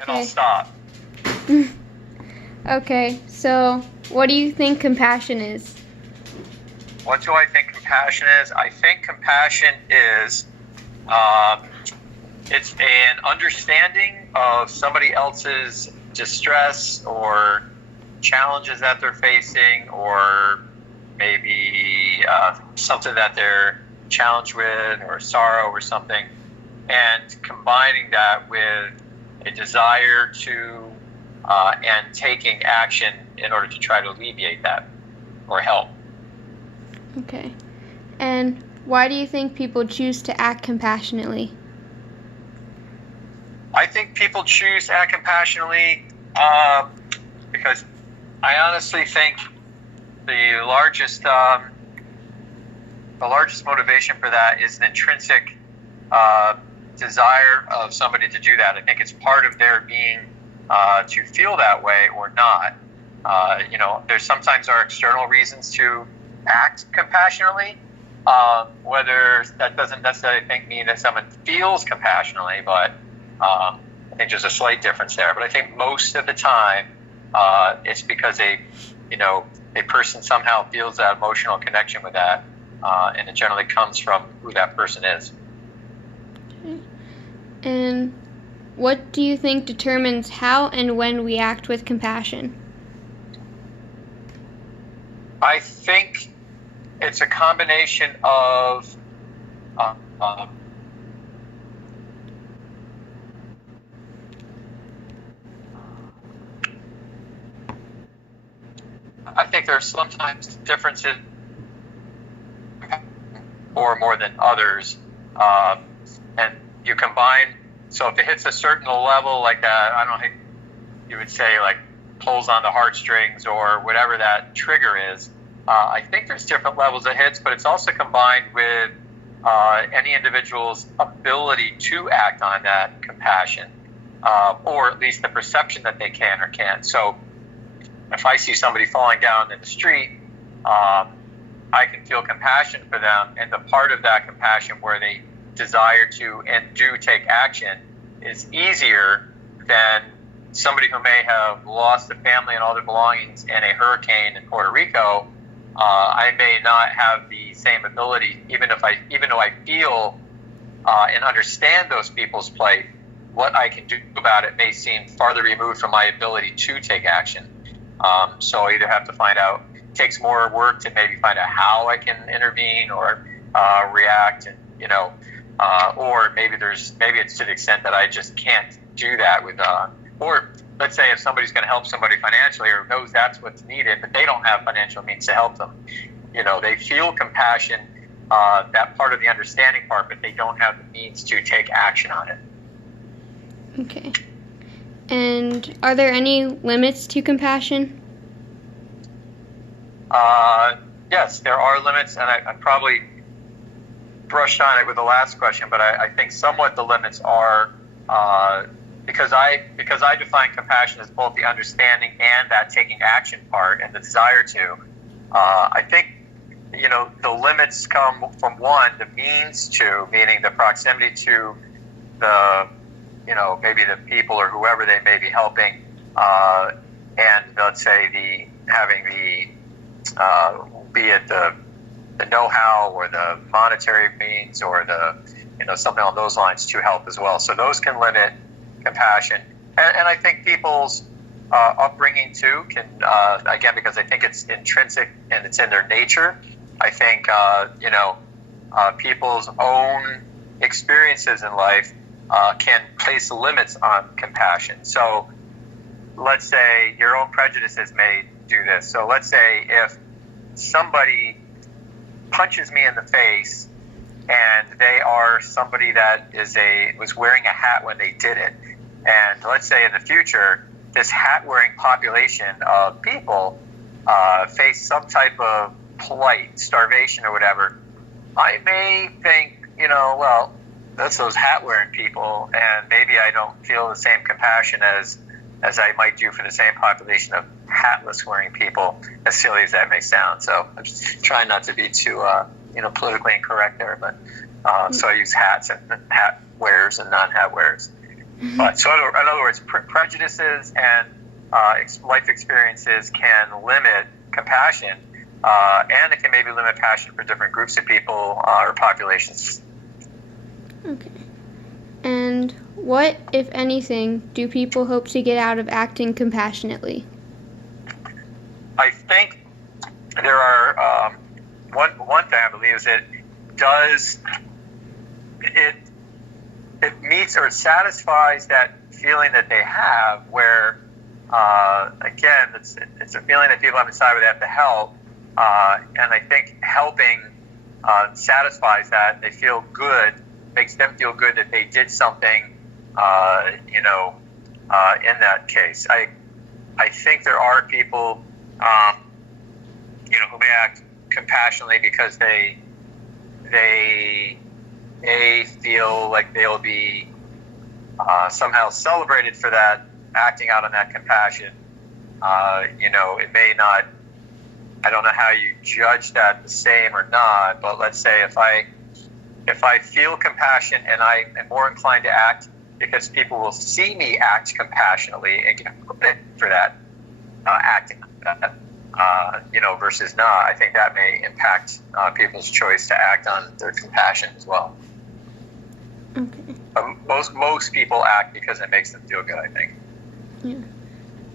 and I'll Okay. stop. Okay, so what do you think compassion is? What do I think compassion is? I think compassion is it's an understanding of somebody else's distress or challenges that they're facing, or maybe something that they're challenged with, or sorrow or something, and combining that with a desire to and taking action in order to try to alleviate that or help. Okay. And why do you think people choose to act compassionately? I think people choose to act compassionately because I honestly think the largest motivation for that is an intrinsic desire of somebody to do that. I think it's part of their being to feel that way or not. There's sometimes are external reasons to act compassionately, whether that doesn't necessarily mean that someone feels compassionately, but I think there's a slight difference there. But I think most of the time it's because a person somehow feels that emotional connection with that, and it generally comes from who that person is. Okay. And what do you think determines how and when we act with compassion? I think it's a combination of I think there's sometimes differences or more than others, and you combine. So if it hits a certain level, like that, I don't think you would say like pulls on the heartstrings or whatever that trigger is. I think there's different levels it hits, but it's also combined with any individual's ability to act on that compassion, or at least the perception that they can or can't. So if I see somebody falling down in the street, I can feel compassion for them, and the part of that compassion where they desire to and do take action is easier than somebody who may have lost a family and all their belongings in a hurricane in Puerto Rico. I may not have the same ability, even though I feel and understand those people's plight. What I can do about it may seem farther removed from my ability to take action. So I either have to find out. It takes more work to maybe find out how I can intervene or react, and or maybe it's to the extent that I just can't do that with. Or let's say if somebody's going to help somebody financially or knows that's what's needed, but they don't have financial means to help them. They feel compassion, that part of the understanding part, but they don't have the means to take action on it. Okay. And are there any limits to compassion? Yes, there are limits, and I probably brushed on it with the last question, but I think somewhat the limits are because I define compassion as both the understanding and that taking action part and the desire to. I think the limits come from one, the means to, meaning the proximity to the maybe the people or whoever they may be helping, and let's say having the be it the know-how or the monetary means or the something on those lines to help as well. So those can limit compassion, and I think people's upbringing too can again, because I think it's intrinsic and it's in their nature. I think people's own experiences in life can place limits on compassion. So let's say your own prejudices may do this. So let's say if somebody punches me in the face and they are somebody that was wearing a hat when they did it, and let's say in the future this hat-wearing population of people face some type of plight, starvation or whatever, I may think, well, that's those hat-wearing people, and maybe I don't feel the same compassion as I might do for the same population of hatless wearing people, as silly as that may sound. So I'm just trying not to be too politically incorrect there, but so I use hats and hat wearers and non-hat wearers. But so in other words, prejudices and life experiences can limit compassion, and it can maybe limit passion for different groups of people or populations. Okay. And what, if anything, do people hope to get out of acting compassionately? I think there are one thing I believe is it meets or satisfies that feeling that they have where again it's a feeling that people have inside where they have to help, and I think helping satisfies that. They feel good, makes them feel good that they did something in that case. I think there are people who may act compassionately because they feel like they'll be somehow celebrated for that, acting out on that compassion. It may not, I don't know how you judge that the same or not, but let's say if I feel compassion and I am more inclined to act because people will see me act compassionately and get credit for that, acting like that, versus not, I think that may impact people's choice to act on their compassion as well. Okay. Most people act because it makes them feel good, I think. Yeah.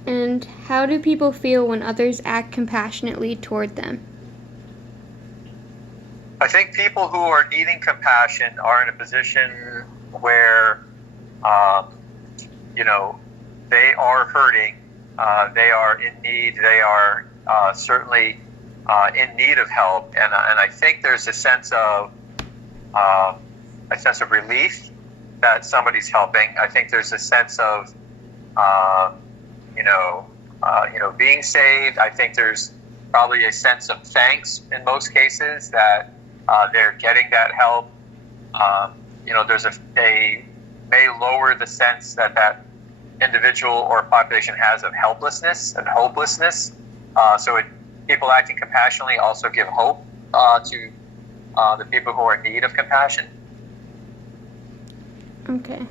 And how do people feel when others act compassionately toward them? I think people who are needing compassion are in a position where, they are hurting, they are in need, they are certainly in need of help, and I think there's a sense of relief that somebody's helping. I think there's a sense of being saved. I think there's probably a sense of thanks in most cases that they're getting that help. They may lower the sense that individual or population has of helplessness and hopelessness. People acting compassionately also give hope to the people who are in need of compassion. Okay.